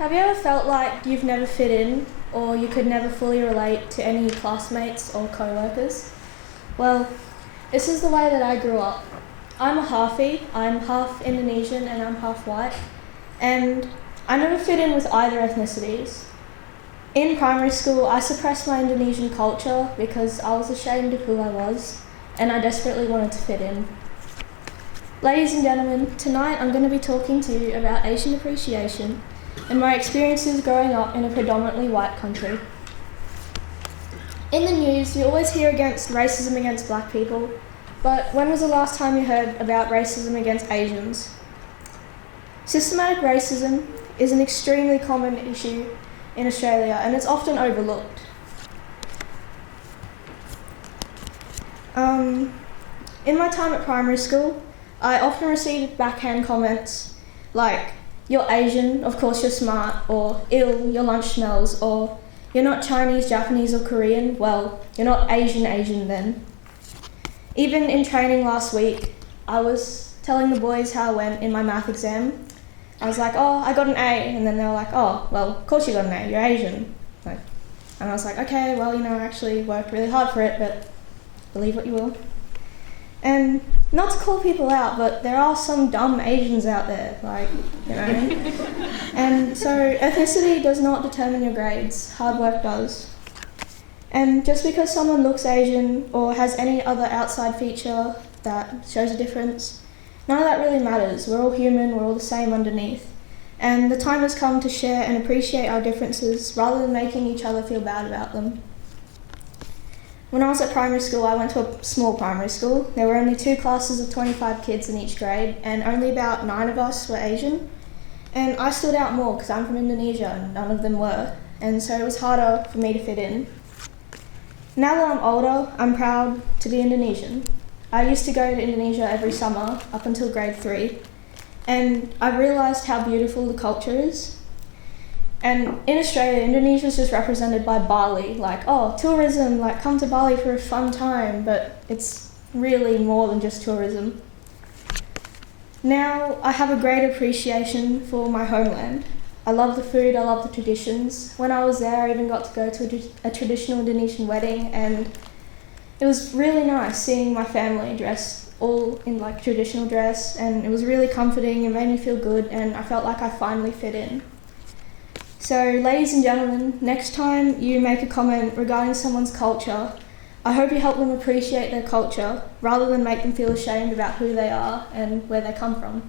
Have you ever felt like you've never fit in or you could never fully relate to any classmates or co-workers? Well, this is the way that I grew up. I'm a halfie, I'm half Indonesian and I'm half white, and I never fit in with either ethnicities. In primary school, I suppressed my Indonesian culture because I was ashamed of who I was, and I desperately wanted to fit in. Ladies and gentlemen, tonight I'm going to be talking to you about Asian appreciation and my experiences growing up in a predominantly white country. In the news, you always hear against racism against black people, but when was the last time you heard about racism against Asians? Systematic racism is an extremely common issue in Australia, and it's often overlooked. In my time at primary school, I often received backhand comments like, "You're Asian, of course you're smart," or "Ew, your lunch smells," or "You're not Chinese, Japanese or Korean, well, you're not Asian then." Even in training last week, I was telling the boys how I went in my math exam. I was like, "Oh, I got an A," and then they were like, "Oh, well, of course you got an A, you're Asian." And I was like, "Okay, well, I actually worked really hard for it, but believe what you will." And not to call people out, but there are some dumb Asians out there, And so ethnicity does not determine your grades, hard work does. And just because someone looks Asian or has any other outside feature that shows a difference, none of that really matters. We're all human, we're all the same underneath. And the time has come to share and appreciate our differences rather than making each other feel bad about them. When I was at primary school, I went to a small primary school. There were only 2 classes of 25 kids in each grade, and only about 9 of us were Asian. And I stood out more because I'm from Indonesia and none of them were, and so it was harder for me to fit in. Now that I'm older, I'm proud to be Indonesian. I used to go to Indonesia every summer up until grade 3, and I realised how beautiful the culture is. And in Australia, Indonesia is just represented by Bali, tourism, come to Bali for a fun time, but it's really more than just tourism. Now I have a great appreciation for my homeland. I love the food, I love the traditions. When I was there, I even got to go to a traditional Indonesian wedding, and it was really nice seeing my family dressed all in traditional dress, and it was really comforting and made me feel good, and I felt like I finally fit in. So, ladies and gentlemen, next time you make a comment regarding someone's culture, I hope you help them appreciate their culture rather than make them feel ashamed about who they are and where they come from.